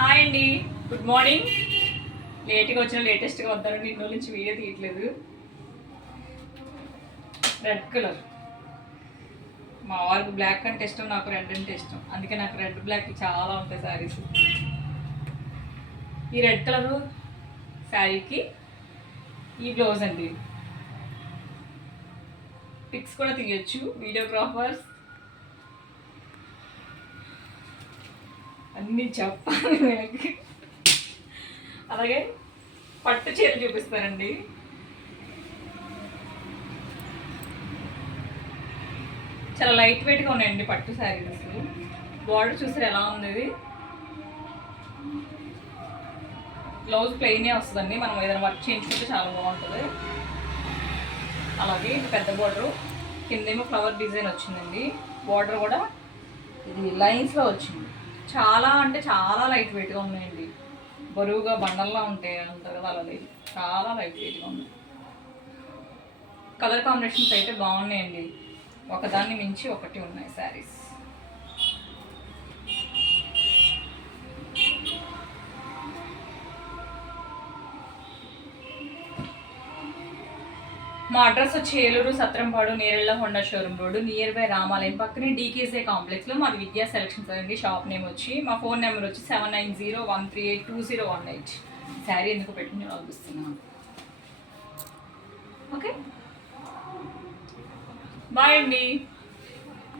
Hi అండి, good morning. లేట్గా వచ్చిన లేటెస్ట్గా వద్దాను, నిన్న నుంచి వీడియో తీయట్లేదు. రెడ్ కలర్ మా వారికి బ్లాక్ అంటే ఇష్టం, నాకు రెడ్ అంటే ఇష్టం. అందుకే నాకు రెడ్ బ్లాక్ చాలా ఉంటాయి శారీస్. ఈ రెడ్ కలరు శారీకి ఈ బ్లౌజ్ అండి. పిక్స్ కూడా తీయచ్చు, వీడియోగ్రాఫర్స్ అన్నీ చెప్పాలి వీళ్ళకి. అలాగే పట్టు చీర చూపిస్తానండి. చాలా లైట్ వెయిట్గా ఉన్నాయండి పట్టు శారీస్. బార్డర్ చూసారు ఎలా ఉంది. ఇది బ్లౌజ్ ప్లెయినే వస్తుందండి, మనం ఏదైనా వర్క్ చేయించుకుంటే చాలా బాగుంటుంది. అలాగే ఇది పెద్ద బార్డరు, కిందేమో ఫ్లవర్ డిజైన్ వచ్చిందండి. బార్డర్ కూడా ఇది లైన్స్లో వచ్చింది. చాలా అంటే చాలా లైట్ వెయిట్గా ఉన్నాయండి. బరువుగా బండల్లా ఉంటాయి అంటారు కదా, అలా లేదు, చాలా లైట్ వెయిట్గా ఉన్నాయి. కలర్ కాంబినేషన్స్ అయితే బాగున్నాయండి, ఒకదాన్ని మించి ఒకటి ఉన్నాయి శారీస్. మా అడ్రస్ వచ్చి Eluru Satrampadu Nerella Honda showroom road, near by రామాలయం పక్కనే డీకేసే కాంప్లెక్స్లో మాది విద్యా సెలక్షన్స్ అండి. షాప్ నేమ్ వచ్చి, మా ఫోన్ నెంబర్ వచ్చి 7901382018. శారీ ఎందుకు పెట్టి నేను ఆలోచిస్తున్నాను. ఓకే, బాయ్ అండి.